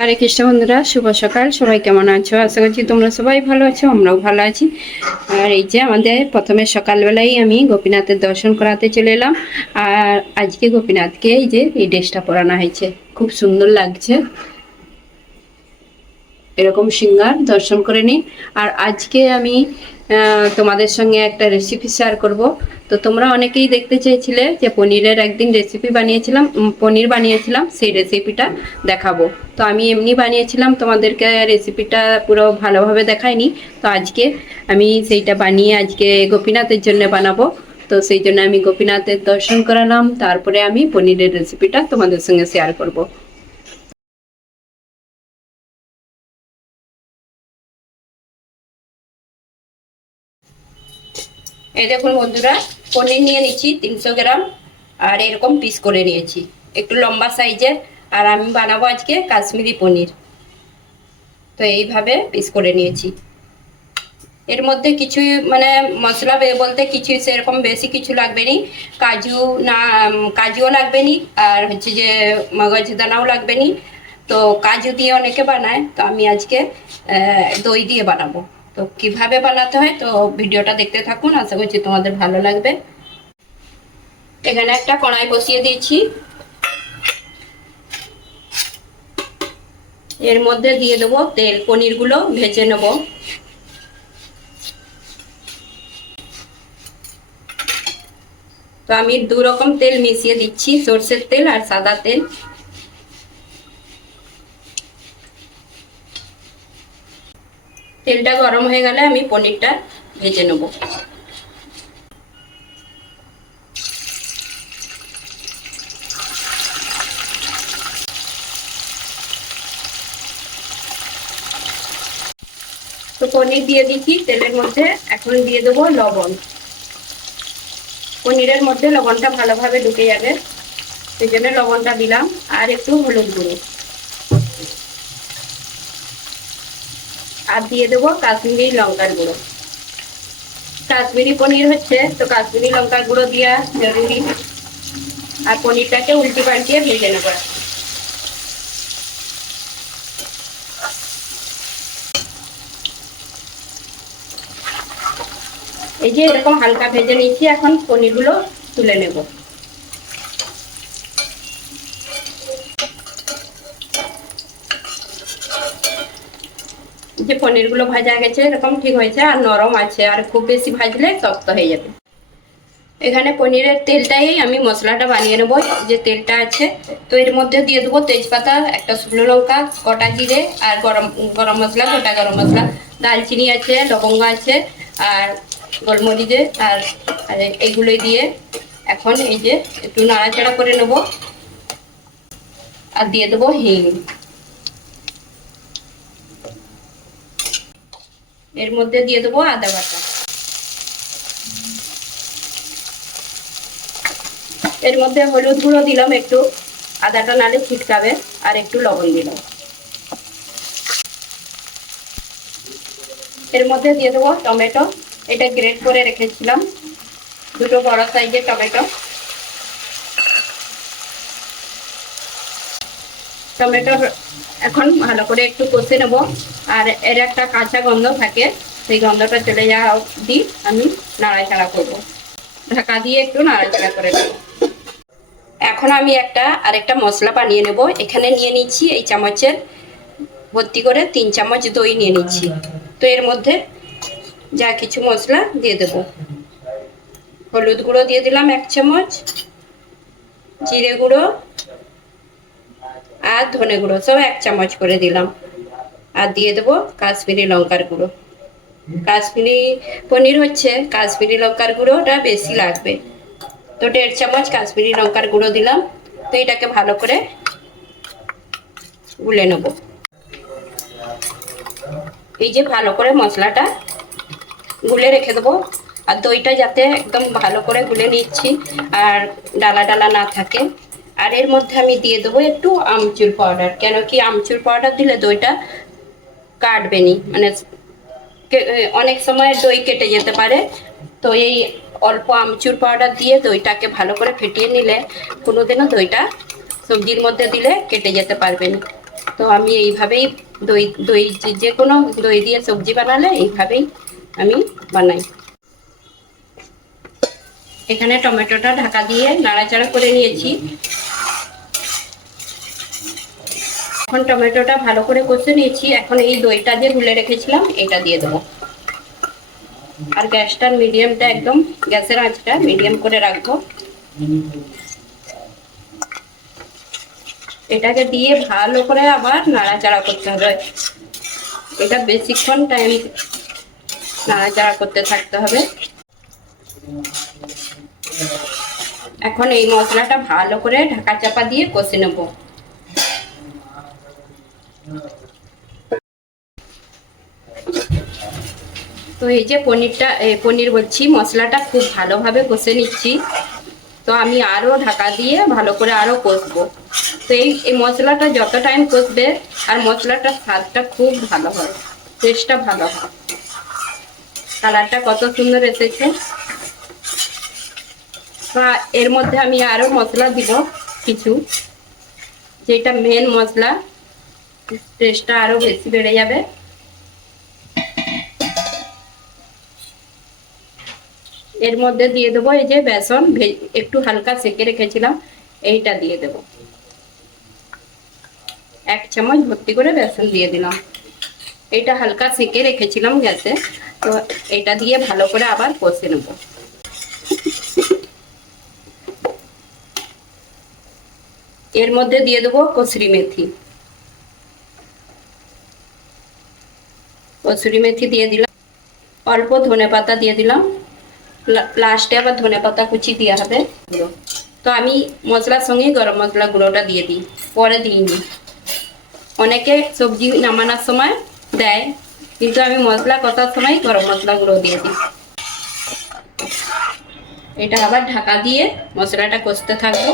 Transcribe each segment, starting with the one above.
হরে কৃষ্ণ বন্ধুরা, শুভ সকাল। সবাই কেমন আছো? আশা করছি তোমরা সবাই ভালো আছো, আমরাও ভালো আছি। আর এই যে আমাদের প্রথমে সকালবেলায় আমি গোপীনাথের দর্শন করাতে চলে এলাম। আর আজকে গোপীনাথকে এই যে এই ড্রেসটা পরানো হয়েছে, খুব সুন্দর লাগছে। এরকম সিঙ্গার দর্শন করে নিই। আর আজকে আমি তোমাদের সঙ্গে একটা রেসিপি শেয়ার করব। তো তোমরা অনেকেই দেখতে চেয়েছিলে যে পনিরের একদিন রেসিপি বানিয়েছিলাম পনির বানিয়েছিলাম, সেই রেসিপিটা দেখাবো। তো আমি এমনি বানিয়েছিলাম, তোমাদেরকে রেসিপিটা পুরো ভালোভাবে দেখাইনি। তো আজকে আমি সেইটা বানিয়ে আজকে গোপীনাথের জন্য বানাবো। তো সেই জন্য আমি গোপীনাথের দর্শন করালাম, তারপরে আমি পনিরের রেসিপিটা তোমাদের সঙ্গে শেয়ার করব। এই দেখুন বন্ধুরা, পনির নিয়ে নিচ্ছি, তিনশো গ্রাম, আর এরকম পিস করে নিয়েছি। একটু লম্বা সাইজের, আর আমি বানাবো আজকে কাশ্মীরি পনির। তো এইভাবে পিস করে নিয়েছি। এর মধ্যে কিছু মানে মশলা বলতে কিছু সেরকম বেশি কিছু লাগবে নি। কাজু না কাজুও লাগবে নি, আর হচ্ছে যে মগজ দানাও লাগবে নি। তো কাজু দিয়ে অনেকে বানায়, তো আমি আজকে দই দিয়ে বানাবো। তো কীভাবে বানাতে হয়? তো ভিডিওটা দেখতে থাকুন, আশা করছি তোমাদের ভালো লাগবে। এখানে একটা কড়াই বসিয়ে দিয়েছি। এর মধ্যে দিয়ে দেবো তেল, পনিরগুলো ভেজে নেব। তো আমি দু রকম তেল মিশিয়ে দিচ্ছি, সর্ষের তেল আর সাদা তেল। তেলটা গরম হয়ে গেলে আমি পনিরটা ভেজে নেব। তো পনির দিয়ে দিচ্ছি, তেলের মধ্যে এখন দিয়ে দেবো লবণ। পনিরের মধ্যে লবণটা ভালোভাবে ঢুকে যাবে, সেই জন্য লবণটা দিলাম, আর একটু হলুদ গুঁড়ো। আর দিয়ে দেবো কাশ্মীরি লঙ্কার গুঁড়ো। কাশ্মীরি পনির হচ্ছে, তো কাশ্মীরি লঙ্কার গুঁড়ো দেওয়া জরুরি আর পনিরটাকে উল্টি পাল্টিয়ে ভেজে নেব। এই যে এরকম হালকা ভেজে নিচ্ছি এখন পনিরগুলো তুলে নেব। যে পনিরগুলো ভাজা গেছে, এরকম ঠিক হয়েছে, আর নরম আছে, আর খুব বেশি ভাজলে শক্ত হয়ে যাবে। এখানে পনিরের তেলটাই আমি মশলাটা বানিয়ে নেব, যে তেলটা আছে। তো এর মধ্যে দিয়ে দেবো তেজপাতা, একটা শুকনো লঙ্কা, গোটা জিরে, আর গরম গরম মশলা, গোটা গরম মশলা। দালচিনি আছে, লবঙ্গ আছে, আর গোলমরিচে আর এইগুলোই দিয়ে এখন এই যে একটু নাড়াচাড়া করে নেব। আর দিয়ে দেবো হিং। এর মধ্যে দিয়ে দেবো আদা বাটা। এর মধ্যে হলুদ গুঁড়ো দিলাম একটু। আদাটা নালে ছিটকাবে আর একটু লবণ দিলাম। এর মধ্যে দিয়ে দেবো টমেটো। এটা গ্রেট করে রেখেছিলাম। দুটো বড় সাইজের টমেটো। টমেটো এখন ভালো করে একটু কষে নেব। আর এর একটা কাঁচা গন্ধ থাকে, সেই গন্ধটা চলে যাওয়া অবধি আমি নাড়াচাড়া করব। ঢাকা দিয়ে একটু নাড়াচাড়া করে দেবো এখন আমি একটা আরেকটা মশলা বানিয়ে নেব। এখানে নিয়ে নিচ্ছি এই চামচের ভর্তি করে তিন চামচ দই নিয়ে নিচ্ছি। তো এর মধ্যে যা কিছু মশলা দিয়ে দেব। হলুদ গুঁড়ো দিয়ে দিলাম এক চামচ, জিরে গুঁড়ো আর ধনে গুঁড়ো, সব এক চামচ করে দিলাম। আর দিয়ে দেবো কাশ্মীরি লঙ্কার গুঁড়ো। কাশ্মীরি পনির হচ্ছে, কাশ্মীরি লঙ্কার গুঁড়োটা বেশি লাগবে। তো দেড় চামচ কাশ্মীরি লঙ্কার গুঁড়ো দিলাম। তো এটাকে ভালো করে গুলে নেব। এই যে ভালো করে মশলাটা গুলে রেখে দেবো। আর দইটা যাতে একদম ভালো করে গুলে নিচ্ছি, আর ডালা ডালা না থাকে। আর এর মধ্যে আমি দিয়ে দেবো একটু আমচুর পাউডার কেন কি আমচুর পাউডার দিলে দইটা কাটবে নি মানে অনেক সময় দই কেটে যেতে পারে। তো এই অল্প আমচুর পাউডার দিয়ে দইটাকে ভালো করে ফেটিয়ে নিলে কোনোদিনও দইটা সবজির মধ্যে দিলে কেটে যেতে পারবে না তো আমি এইভাবেই দই দই যে কোনো দই দিয়ে সবজি বানালে এইভাবেই আমি বানাই। এখানে টমেটোটা ঢাকা দিয়ে নাড়াচাড়া করে নিয়েছি। এখন টমেটোটা ভালো করে কষে নিয়েছি। এখন এই দইটা যে গুলে রেখেছিলাম, এটা দিয়ে দেবো। আর গ্যাসটার মিডিয়ামটা একদম, গ্যাসের আঁচটা মিডিয়াম করে রাখব। এটাকে দিয়ে ভালো করে আবার নাড়াচাড়া করতে হবে। এটা বেশিক্ষণ টাইম নাড়াচাড়া করতে থাকতে হবে। এখন এই মশলাটা ভালো করে ঢাকা চাপা দিয়ে কষে নেব। তো এই যে পনিরটা পনির বলছি, মশলাটা খুব ভালোভাবে কষে নিচ্ছি। তো আমি আরও ঢাকা দিয়ে ভালো করে আরও কষবো। তো এই এই মশলাটা যত টাইম কষবে, আর মশলাটার স্বাদটা খুব ভালো হয় টেস্টটা ভালো হয় কালারটা কত সুন্দর এসেছে। বা এর মধ্যে আমি আরও মশলা দিব, কিছু। যেটা মেন মশলা টেস্টটা আরও বেশি বেড়ে যাবে। এর মধ্যে দিয়ে দেবো এই যে বেসন একটু হালকা সেকে রেখেছিলাম, এইটা দিয়ে দেব। এক চামচ ভর্তি করে বেসন দিয়ে দিলাম। এইটা হালকা সেকে রেখেছিলাম গ্যাসে, তো এটা দিয়ে ভালো করে আবার কষে নেব। এর মধ্যে দিয়ে দেবো কসুরি মেথি। কসুরি মেথি দিয়ে দিলাম। অল্প ধনে পাতা দিয়ে দিলাম। লাস্টে আবার ধনে পাতা কুচি দেওয়া হবে। তো আমি মশলার সঙ্গে গরম মশলা গুঁড়োটা দিয়ে দিই। পরে দিইনি। অনেকে সবজি নামানোর সময় দেয়, কিন্তু আমি মশলা কষার সময় গরম মশলা গুঁড়ো দিয়ে দিই। এটা আবার ঢাকা দিয়ে মশলাটা কষতে থাকব।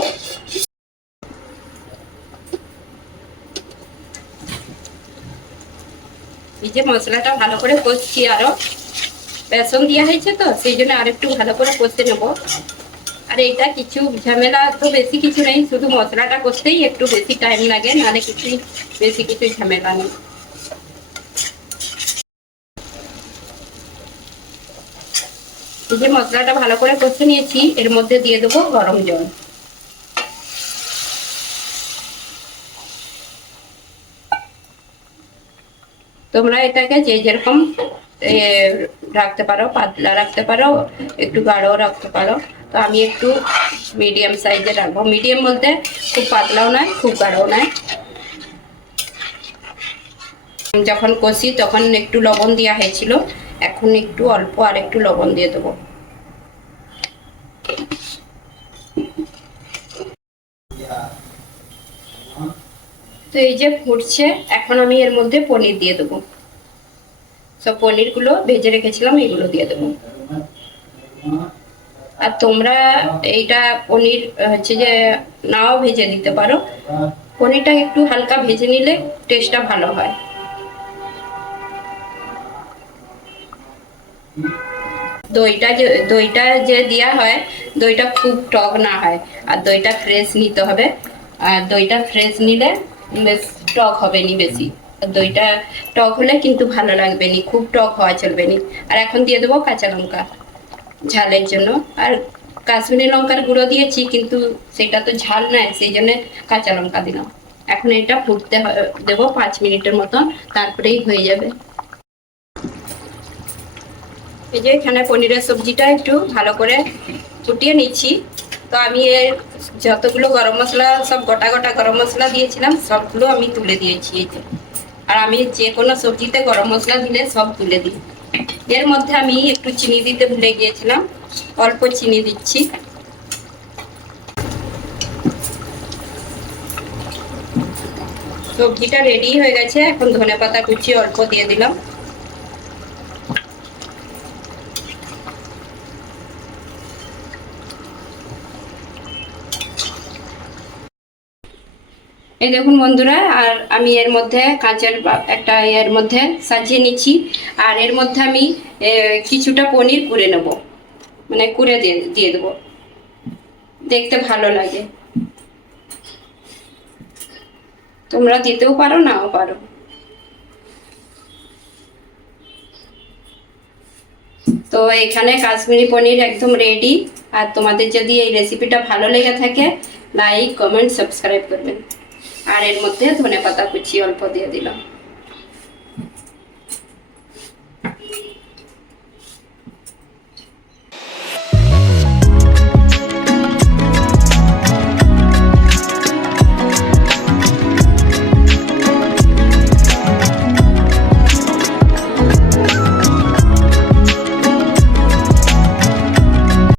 এই যে মশলাটা ভালো করে কষছি আরও। বেসন দেওয়া হয়েছে তো, সেই জন্য আরেকটু ভালো করে কষতে নেব। আর এটা কিছু ঝামেলা তো বেশি কিছু নেই, শুধু মশলাটা কষতেই একটু বেশি টাইম লাগে, নাহলে কিছুই বেশি কিছু ঝামেলা নেই। যে মশলাটা ভালো করে কষে নিয়েছি, এর মধ্যে দিয়ে দেবো গরম জল। তোমরা এটাকে যে যেরকম রাখতে পারো, পাতলা রাখতে পারো, একটু গাঢ় রাখতে পারো। তো আমি একটু মিডিয়াম সাইজে রাখব। মিডিয়াম বলতে খুব পাতলাও নয়, খুব গাঢ়ও নয়। যখন কষি তখন একটু লবণ দেওয়া হয়েছিল, এখন একটু অল্প আর একটু লবণ দিয়ে দেবো। তো এই যে ফুটছে, এখন আমি এর মধ্যে পনির দিয়ে দেবো। সব পনিরগুলো ভেজে রেখেছিলাম, এগুলো দিয়ে দেবো। আর তোমরা এইটা পনির হচ্ছে যে নাও ভেজে দিতে পারো। পনিরটা একটু হালকা ভেজে নিলে টেস্টটা ভালো হয়। দইটা যে দইটা যে দেওয়া হয়, দইটা খুব টক না হয়। আর দইটা ফ্রেশ নিতে হবে। আর দইটা ফ্রেশ নিলে বেশ টক হবে নি বেশি। দইটা টক হলে কিন্তু ভালো লাগবে নি খুব টক হওয়া চলবে নি আর এখন দিয়ে দেবো কাঁচা লঙ্কা ঝালের জন্য। আর কাশ্মীরি লঙ্কার গুঁড়ো দিয়েছি, কিন্তু সেটা তো ঝাল নয়, সেই জন্য কাঁচা লঙ্কা দিলাম। এখন এটা ফুটতে দেবো পাঁচ মিনিটের মতন, তারপরেই হয়ে যাবে। এই যে এখানে পনিরের সবজিটা একটু ভালো করে ফুটিয়ে নিচ্ছি। তো আমি এর যতগুলো গরম মশলা, সব গোটা গোটা গরম মশলা দিয়েছিলাম, সবগুলো আমি তুলে দিয়েছি আর আমি যে কোনো সবজিতে গরম মশলা দিলে সব তুলে দিই। এর মধ্যে আমি একটু চিনি দিতে ভুলে গিয়েছিলাম, অল্প চিনি দিচ্ছি। সবজিটা রেডি হয়ে গেছে, এখন ধনে পাতা কুচি অল্প দিয়ে দিলাম। এই দেখুন বন্ধুরা, আর আমি এর মধ্যে কাঁচের একটা এর মধ্যে সাজিয়ে নিচ্ছি। আর এর মধ্যে আমি কিছুটা পনির কুড়ে নেব। মানে কুড়ে দিয়ে দিয়ে দেবো। দেখতে ভালো লাগে। তোমরা দিতেও পারো, নাও পারো। তো এখানে কাশ্মীরি পনির একদম রেডি আর তোমাদের যদি এই রেসিপিটা ভালো লেগে থাকে লাইক কমেন্ট সাবস্ক্রাইব করবেন। আর এর মধ্যে ধনে পাতা কুচি অল্প দিয়ে দিলাম।